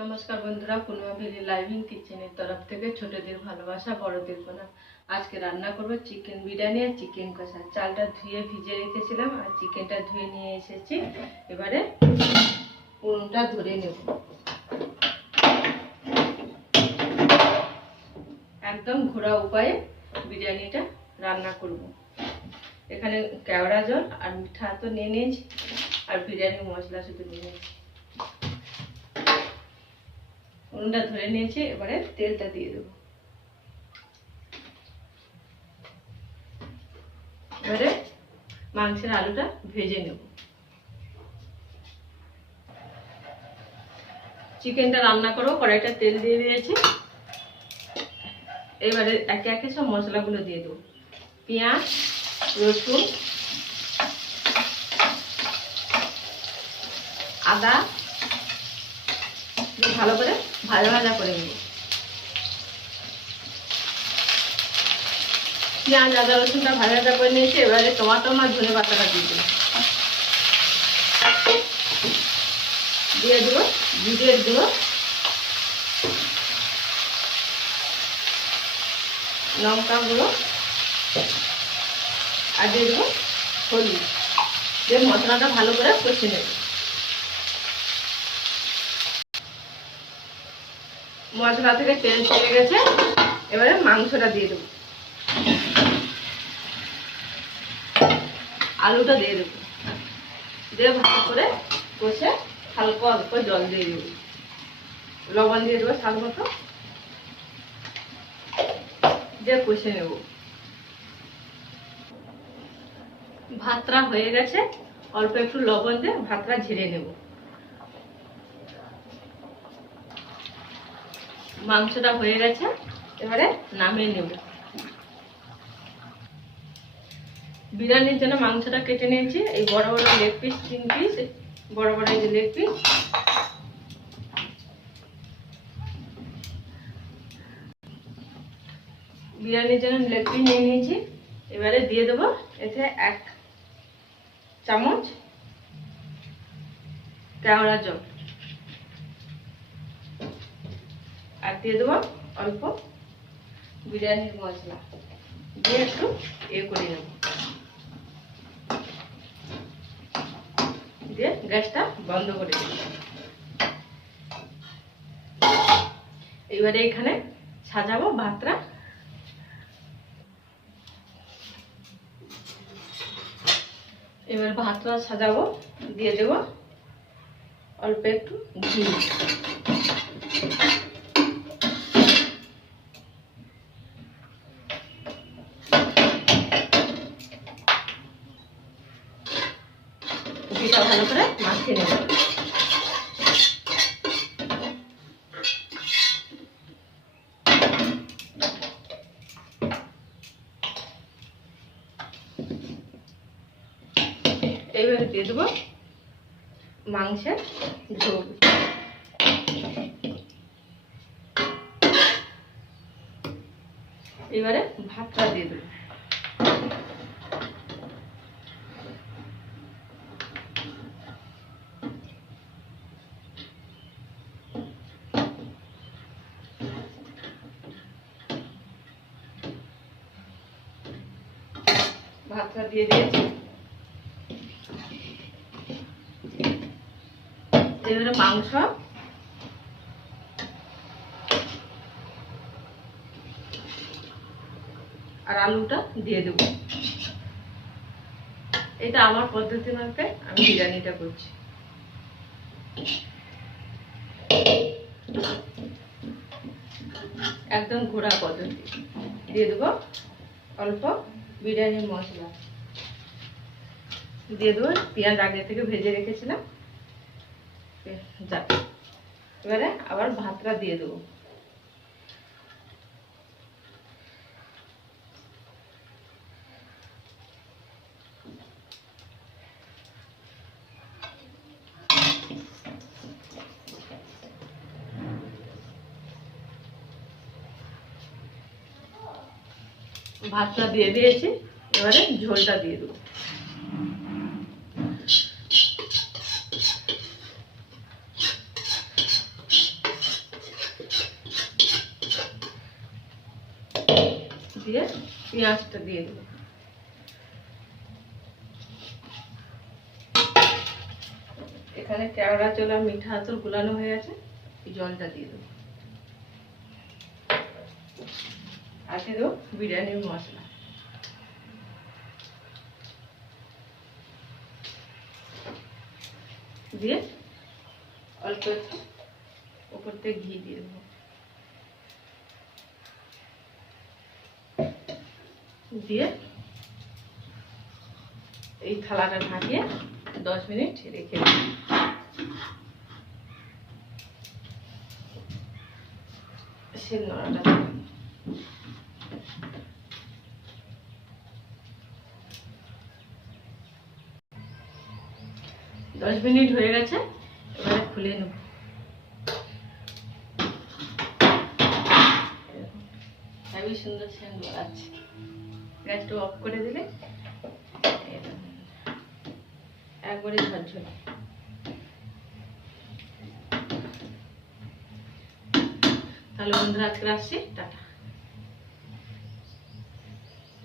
নমস্কার বন্ধুরা, পূর্ণিমা ভেলি লাইভিং কিচেনের তরফ থেকে ছোটদের ভালোবাসা বড়দের প্রণাম। আজকে রান্না করব চিকেন বিরিয়ানি আর চিকেন কষা। চালটা ধুয়ে ভিজে রেখেছিলাম আর চিকেনটা ধুয়ে নিয়ে এসেছি। এবারে উনুনটা ধরে নেব। একদম ঘোরা উপায়ে বিরিয়ানিটা রান্না করব। এখানে কেওড়া জল আর মিঠা তো নিয়ে নিয়েছি, আর বিরিয়ানি মশলা শুধু নিয়ে নিয়েছি। উনুনটা ধরে নিয়েছি, এবারে তেলটা দিয়ে দেবো। এবারে মাংসের আলুটা ভেজে নেব। চিকেনটা রান্না করবো, কড়াইটা তেল দিয়ে দিয়েছি। এবারে একে একে সব মশলাগুলো দিয়ে দেবো। পেঁয়াজ, রসুন, আদা ভালো করে ভাজা ভাজা করে নেব। পেঁয়াজ, আদা, রসুনটা ভাজা ভাজা করে নিয়েছি। এবারে টমাটো আর ধনে পাতাটা দিয়ে দেবো। দিয়ে দেবো জিরের গুঁড়ো, লঙ্কা গুঁড়ো, আর দিয়ে দেবো হলুদ। দিয়ে মশলাটা ভালো করে কষে নেব। মশলা থেকে তেল ছেড়ে গেছে, এবারে মাংসটা দিয়ে দেবো। আলুটা দিয়ে দেবো, দিয়ে ভালো করে কষে হালকা অল্প জল দিয়ে দেবো। লবণ দিয়ে দেবো স্বাদ মতো, দিয়ে কষে নেব। ভাতটা হয়ে গেছে, অল্প একটু লবণ দিয়ে ভাতটা ঝেড়ে নেব। মাংসটা হয়ে গেছে, এবারে নামিয়ে নেব। বিরিয়ানির জন্য মাংসটা কেটে নিয়েছি। এই বড় বড় লেগ পিস, 3 পিস বড় বড় এই যে লেগ পিস। বিরিয়ানির জন্য লেগ পিস নিয়ে নিয়েছি। এবারে দিয়ে দেবো এতে 1 চামচ কেওড়া জল, আর দিয়ে দেবো অল্প বিরিয়ানির মশলা, দিয়ে একটু করে নেব। দিয়ে গ্যাসটা বন্ধ করে দেব। এবারে এখানে সাজাবো ভাতটা। এবার ভাতটা সাজাবো, দিয়ে দেবো অল্প একটু ঘি। ঘিটা ভালো করে মাখিয়ে নেব। এইভাবে দিয়ে দেবো মাংসের ঝোল। এবারে ভাতটা দিয়ে দেবো। ভাতটা দিয়ে দিয়েছি। এবারে মাংস আর আলুটা দিয়ে দেবো। এটা আমার পদ্ধতি মতে আমি বিরিয়ানিটা করছি। একদম ঘোরা পদ্ধতি। দিয়ে দেবো অল্প বিরিয়ানির মশলা, দিয়ে দেবো পেঁয়াজ আগে থেকে ভেজে রেখেছিলাম। এবারে আবার ভাতটা দিয়ে দেবো। ভাতটা দিয়ে দিয়েছি, এবারে ঝোলটা দিয়ে দেবো। দিয়ে পেঁয়াজটা দিয়ে দেবো। এখানে কেওড়া জল মিঠা আতর গুলানো হয়ে গেছে, এই জলটা দিয়ে দেবো। আর দিয়ে দেবো বিরিয়ানির মশলা। দিয়ে অল্প একটু উপর থেকে ঘি দিয়ে দেবো। দিয়ে এই থালাটা ঢাকিয়ে 10 মিনিট রেখে দেবো। শিলনোড়াটা 10 মিনিট হয়ে গেছে, এবারে খুলে নেব। হেবি সুন্দর সেন্ট আছে। গ্যাসটা অফ করে দিলে একবারে ঝরঝরে। তাহলে বন্ধুরা আজকে আসছি, টাটা।